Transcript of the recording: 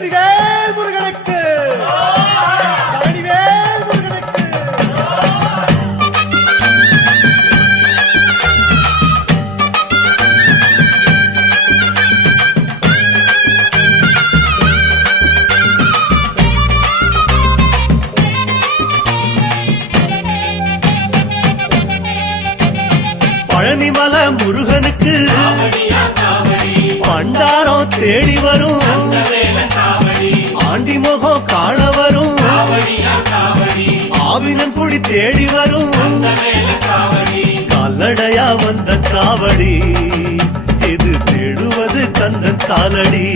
வெற்றிவேல் முருகனுக்கு பழனிவேல் முருகனுக்கு பழனிமல முருகனுக்கு பண்டாரம் தேடி வரும் ஆண்டி முகம் காண வரும் ஆவினன் குடி தேடி வரும் கால்நடையா வந்த காவடி இது தேடுவது கந்தன் காலடி